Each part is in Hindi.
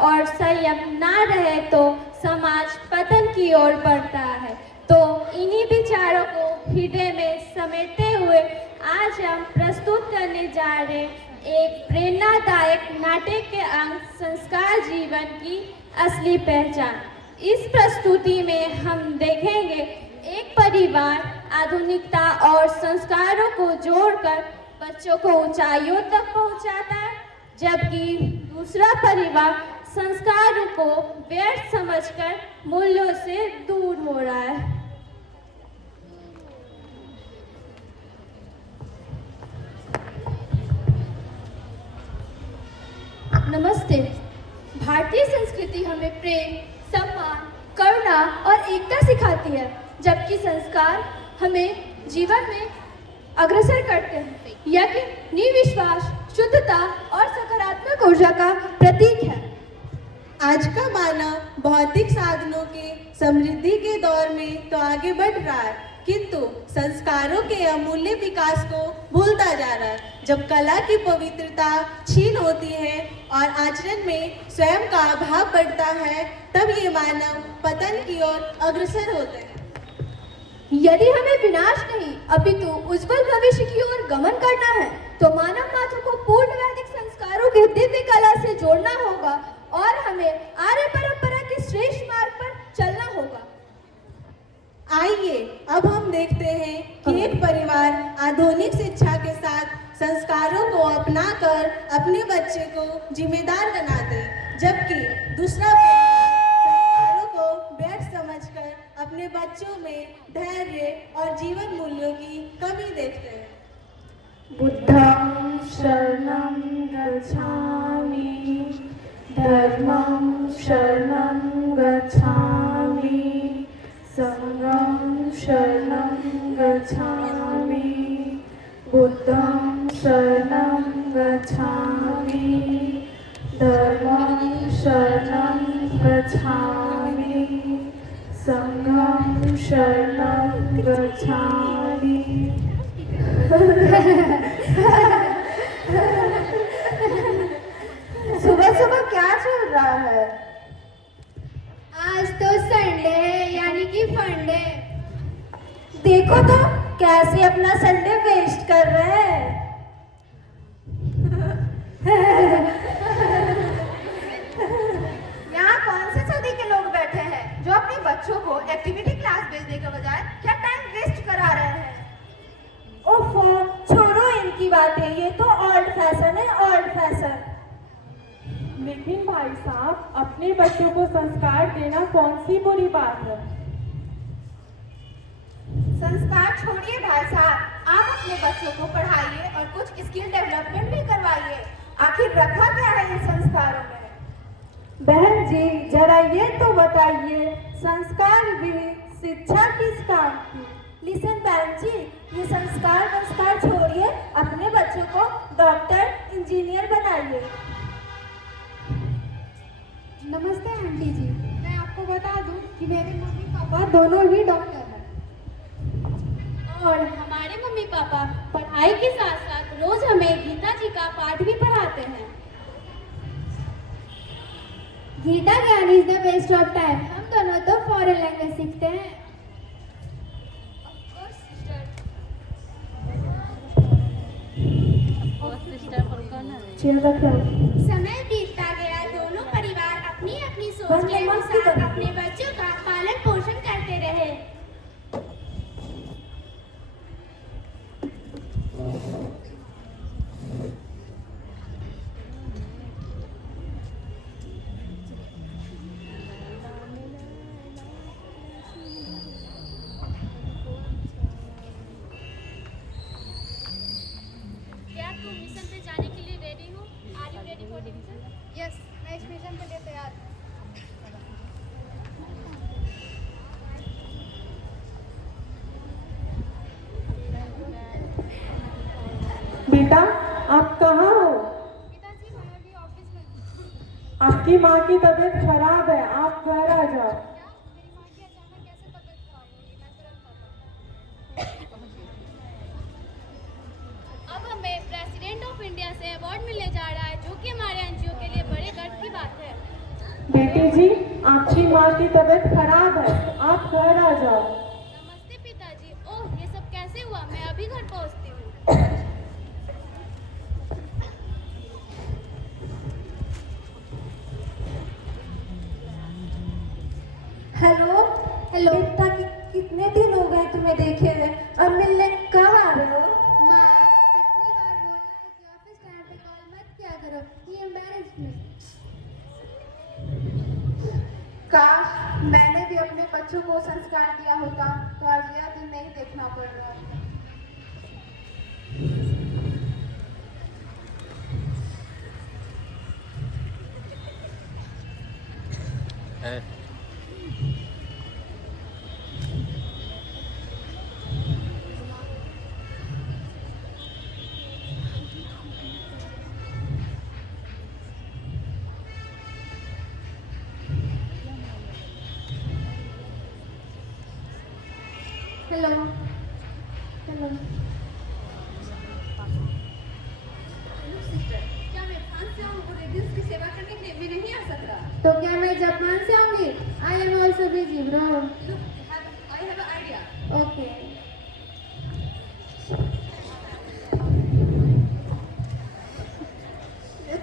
और संयम ना रहे तो समाज पतन की ओर बढ़ता है। तो इन्हीं विचारों को हृदय में समेटते हुए आज हम प्रस्तुत करने जा रहे एक प्रेरणादायक नाटक के अंग संस्कार जीवन की असली पहचान। इस प्रस्तुति में हम देखेंगे एक परिवार आधुनिकता और संस्कारों को जोड़कर बच्चों को ऊंचाइयों तक पहुंचाता है, जबकि दूसरा परिवार संस्कारों को व्यर्थ समझकर मूल्यों से दूर हो रहा है। नमस्ते। भारतीय संस्कृति हमें प्रेम, सम्मान, करुणा और एकता सिखाती है, जबकि संस्कार हमें जीवन में अग्रसर करते हैं। यकीन, निविश्वास, शुद्धता और सकारात्मक ऊर्जा का प्रतीक है। आज का मानव भौतिक साधनों के समृद्धि के दौर में तो आगे बढ़ रहा है, किंतु संस्कारों के अमूल्य विकास को भूलता जा रहा है। जब कला की पवित्रता छीन होती है और आचरण में स्वयं का अभाव बढ़ता है, तब ये मानव पतन की ओर अग्रसर होते हैं। यदि हमें विनाश नहीं अपितु उज्जवल भविष्य की ओर गमन करना है, तो मानव मात्र को पूर्ण वैदिक संस्कारों के दिव्य कला से जोड़ना होगा और हमें आर्य परंपरा के श्रेष्ठ मार्ग पर चलना होगा। आइए अब हम देखते हैं कि एक परिवार आधुनिक शिक्षा के साथ संस्कारों को अपनाकर अपने बच्चे को जिम्मेदार बनाते हैं, जबकि दूसरा परिवार संस्कारों को व्यर्थ समझकर अपने बच्चों में धैर्य और जीवन मूल्यों की कमी देखते हैं। बुद्धं शरणं गच्छामि, धर्मं शरणं गच्छामि, संघं शरणं गच्छामि, बुद्धं शरणं गच्छामि, धर्मं शरणं गच्छामि, संघं शरणं गच्छामि। सुबह सुबह क्या चल रहा है? आज तो संडे है, यानी कि फंडे। देखो तो कैसे अपना संडे वेस्ट कर रहे हैं। यहाँ कौन से सदी के लोग बैठे हैं जो अपने बच्चों को एक्टिविटी क्लास भेजने के बजाय क्या टाइम वेस्ट करा रहे हैं? ओफो, छोड़ो इनकी बातें, ये तो ओल्ड फैशन है, ओल्ड फैशन। लेकिन भाई साहब, अपने बच्चों को संस्कार देना कौन सी बुरी बात है? संस्कार छोड़िए भाई साहब, आप अपने बच्चों को पढ़ाइए और कुछ स्किल डेवलपमेंट भी करवाइए। आखिर रखा क्या है इन संस्कारों में? बहन जी, जरा ये तो बताइए, संस्कार भी शिक्षा किस काम की? लिसन बहन जी, ये संस्कार छोड़िए, अपने बच्चों को डॉक्टर, इंजीनियर बनाइए। नमस्ते आंटी जी, मैं आपको बता दूं कि मेरे मम्मी पापा दोनों ही डॉक्टर हैं और हमारे मम्मी पापा पढ़ाई के साथ साथ रोज हमें गीता जी का पाठ भी पढ़ाते हैं। गीता ज्ञान is the best of time. हम दोनों तो फॉरेन लैंग्वेज सीखते हैं। समय बीतता गया, दोनों परिवार अपनी अपनी सोच के अनुसार अपने बच्चों का पालन पोषण करते रहे। क्या तुम मिशन पे जाने के लिए रेडी हो? Are you ready for division? Yes, मैं इस मिशन के लिए तैयार हूँ। बेटा, आप कहाँ हो? पिताजी, मैं अभी ऑफिस में हूँ। आपकी माँ की तबीयत खराब है, आप घर आ जाओ। क्या मेरी माँ की अचानक कैसे तबीयत खराब होगी? मैं तुरंत आता हूँ। अब हमें प्रेसिडेंट ऑफ इंडिया से अवार्ड मिलने जा रहा है, जो कि हमारे एनजीओ के लिए बड़े गर्व की बात है। बेटी जी, आपकी माँ की तबीयत खराब है, आप घर आ जाओ। नमस्ते पिताजी। ओह, ये सब कैसे हुआ? मैं अभी घर पहुंचती हूँ। हेलो हेलो बेटा, कितने दिन हो गए तुम्हें देखे हुए और मिलने कब आ रहे हो? माँ, कितनी बार बोला है कि ऑफिस टाइम पे कॉल मत किया करो, ये एम्बैरेसमेंट। काश मैंने भी अपने बच्चों को संस्कार दिया होता तो आज यह दिन नहीं देखना पड़ रहा। Hello hello. क्या मैं फ्रांस से हूँ और रेडियंस की सेवा करने के लिए मैं नहीं आ सकता? तो क्या मैं जापान से आऊंगी? I am also busy bro. I have an idea. Okay.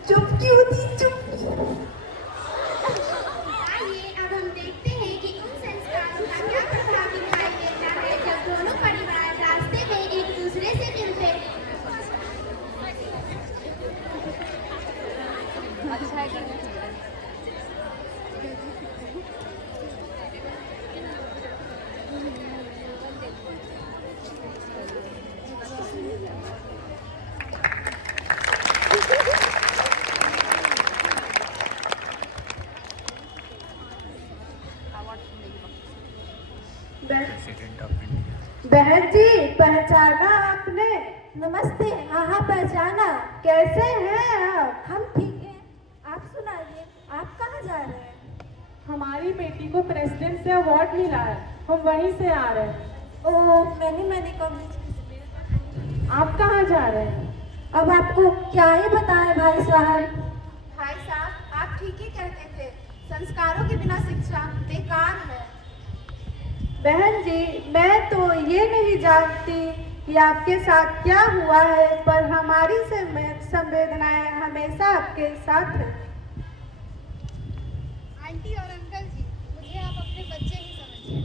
चुप क्यों थी? चुप। आइए अब हम देखते हैं कि उन संस्कारों का क्या प्रभाव दिखाई देता है जब दोनों परिवार रास्ते में एक दूसरे से मिलते हैं। बहन जी, पहचाना आपने? नमस्ते। हाँ, पहचाना। कैसे हैं आप? हम ठीक हैं। आप सुनाइए, आप कहाँ जा रहे हैं? हमारी बेटी को प्रेसिडेंट से अवार्ड मिला है, हम वहीं से आ रहे हैं। ओह, मैंने कॉलेज। आप कहाँ जा रहे हैं? अब आपको क्या ही बताएं भाई साहब। भाई साहब, आप ठीक ही कहते थे, संस्कारों के बिना शिक्षा बेकार है। बहन जी, मैं तो ये नहीं जानती कि आपके साथ क्या हुआ है, पर हमारी संवेदनाएं हमेशा आपके साथ हैं। आंटी और अंकल जी, मुझे आप अपने बच्चे ही समझिए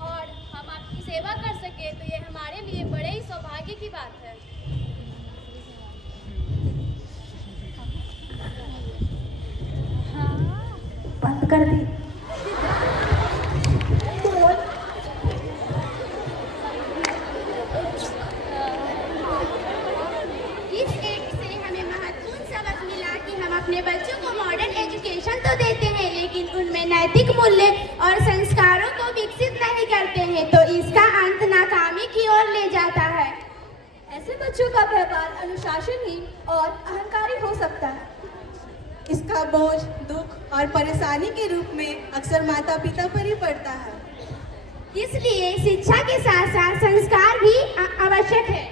और हम आपकी सेवा कर सके तो ये हमारे लिए बड़े ही सौभाग्य की बात है। बंद कर दी। इस एक्ट से हमें महत्वपूर्ण सबक मिला कि हम अपने बच्चों को मॉडर्न एजुकेशन तो देते हैं लेकिन उनमें नैतिक मूल्य और संस्कारों को विकसित नहीं करते हैं, तो इसका अंत नाकामी की ओर ले जाता है। ऐसे बच्चों का व्यवहार अनुशासनहीन और अहंकारी हो सकता है। इसका बोझ दुख और परेशानी के रूप में अक्सर माता पिता पर ही पड़ता है। इसलिए शिक्षा के साथ साथ संस्कार भी आवश्यक है।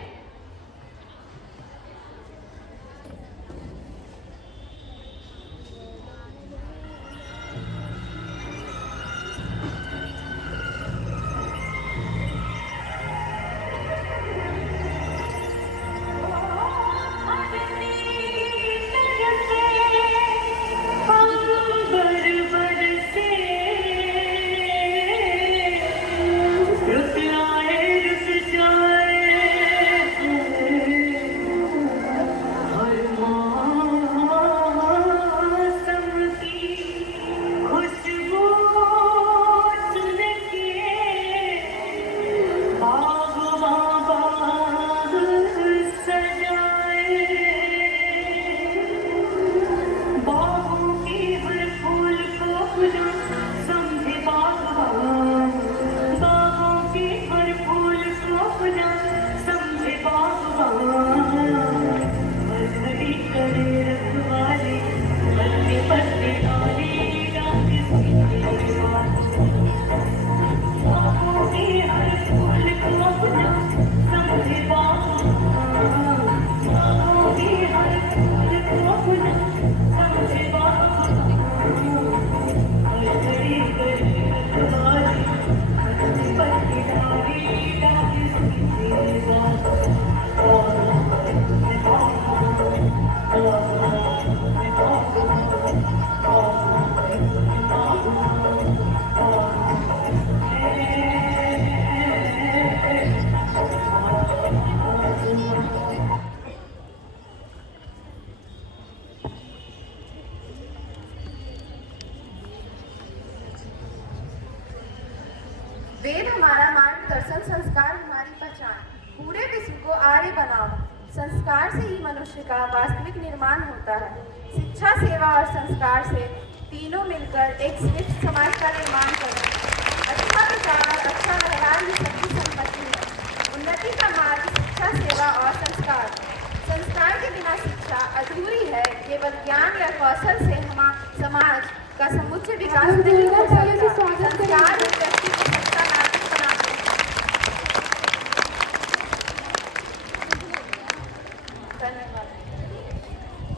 वेद हमारा मार्गदर्शन, संस्कार हमारी पहचान। पूरे विश्व को आर्य बनाओ। संस्कार से ही मनुष्य का वास्तविक निर्माण होता है। शिक्षा, सेवा और संस्कार से तीनों मिलकर एक श्रेष्ठ समाज का निर्माण करते हैं। अच्छा विचार और अच्छा व्यवहार ही सबकी संपत्ति है। उन्नति का मार्ग शिक्षा, सेवा और संस्कार। संस्कार के बिना शिक्षा अधूरी है। केवल ज्ञान या कौशल से समाज का समुच्चय विकास नहीं हो सकता। संस्कार एक व्यक्ति को सच्चा नागरिक बनाते हैं। धन्यवाद।